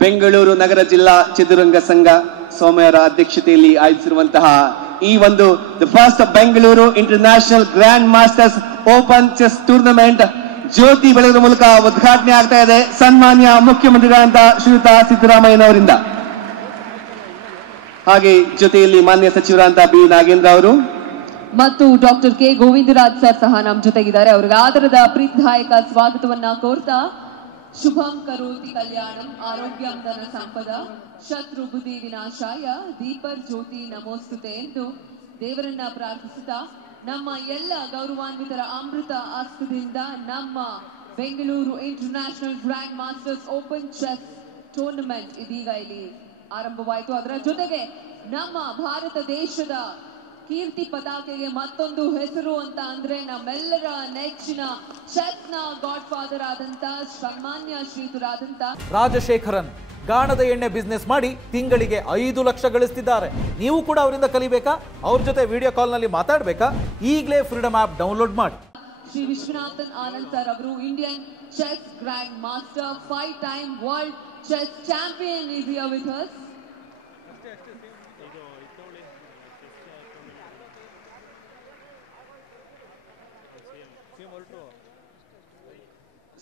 ಬೆಂಗಳೂರು ನಗರ ಜಿಲ್ಲಾ ಚದುರಂಗ ಸಂಘ ಸೋಮವಾರ ಅಧ್ಯಕ್ಷತೆಯಲ್ಲಿ ಆಯೋಜಿಸಿರುವಂತಹ ಈ ಒಂದು the first Bengaluru international grand masters open chess tournament ಜ್ಯೋತಿ ಬೆಳಗುವ ಮೂಲಕ ಉದ್ಘಾಟನೆ ಆಗ್ತಾ ಇದೆ. ಸನ್ಮಾನ್ಯ ಮುಖ್ಯಮಂತ್ರಿಗಳಾದಂತ ಶ್ರೀಯುತ ಸಿದ್ದರಾಮಯ್ಯನವರಿಂದ, ಹಾಗೆ ಜೊತೆಯಲ್ಲಿ ಮಾನ್ಯ ಸಚಿವರಾದಂತ ಬಿ ನಾಗೇಂದ್ರ ಅವರು ಮತ್ತು ಡಾಕ್ಟರ್ ಕೆ ಗೋವಿಂದರಾಜ್ ಸರ್ ಸಹ ನಮ್ಮ ಜೊತೆಗಿದ್ದಾರೆ. ಅವರಿಗೆ ಆದರದ ಪ್ರೀತಿದಾಯಕ ಸ್ವಾಗತವನ್ನ ಕೋರ್ತಾ, ಶುಭಂ ಕರೋತಿ ಕಲ್ಯಾಣಂ ಆರೋಗ್ಯಂ ಧನ ಸಂಪದ ಶತ್ರು ಬುದ್ಧಿ ವಿನಾಶಾಯ ದೀಪರ್ ಜ್ಯೋತಿ ನಮೋಸ್ತುತೆ ಎಂದು ದೇವರನ್ನ ಪ್ರಾರ್ಥಿಸುತ್ತಾ, ನಮ್ಮ ಎಲ್ಲ ಗೌರವಾನ್ವಿತರ ಅಮೃತ ಆಸ್ಪದಿಂದ ನಮ್ಮ Bengaluru international grand masters open chess tournament ಇದೀಗ ಇಲ್ಲಿ ಆರಂಭವಾಯಿತು. ಅದರ ಜೊತೆಗೆ ನಮ್ಮ ಭಾರತ ದೇಶದ ಕೀರ್ತಿ ಪತಾಕೆಗೆ ಮತ್ತೊಂದು ಹೆಸರು ಅಂತ ಅಂದ್ರೆ ನಮ್ಮೆಲ್ಲರ ನೆಚ್ಚಿನ ಚೆಸ್ ನ ಗಾಡ್ ಫಾದರ್ ಆದಂತ ಸನ್ಮಾನ್ಯ ಶ್ರೀಯುತರಾದಂತ ರಾಜಶೇಖರನ್ ಗಾಣದ ಎಣ್ಣೆ ಬಿಸ್ನೆಸ್ ಮಾಡಿ ತಿಂಗಳಿಗೆ 5 ಲಕ್ಷ ಗಳಿಸ್ತಿದ್ದಾರೆ. ನೀವು ಕೂಡ ಅವರಿಂದ ಕಲಿಬೇಕಾ? ಅವ್ರ ಜೊತೆ ವಿಡಿಯೋ ಕಾಲ್ ನಲ್ಲಿ ಮಾತಾಡಬೇಕಾ? ಈಗಲೇ ಫ್ರೀಡಮ್ ಆಪ್ ಡೌನ್ಲೋಡ್ ಮಾಡಿ. ಶ್ರೀ ವಿಶ್ವನಾಥನ್ ಆನಂದ್ ಸರ್ ಅವರು Indian chess grand master 5 time world chess champion is here with us.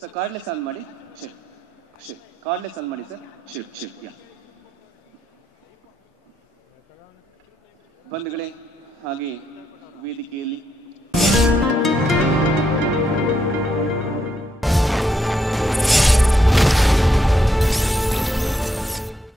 Sir cordless on ಮಾಡಿ. ಕಾರ್ಡ್ಲೆಸ್ ಆನ್ ಮಾಡಿ ಸರ್. ಶಿಫ್ಟ್ ಯಾ ಬಂಧುಗಳೇ, ಹಾಗೆ ವೇದಿಕೆಯಲ್ಲಿ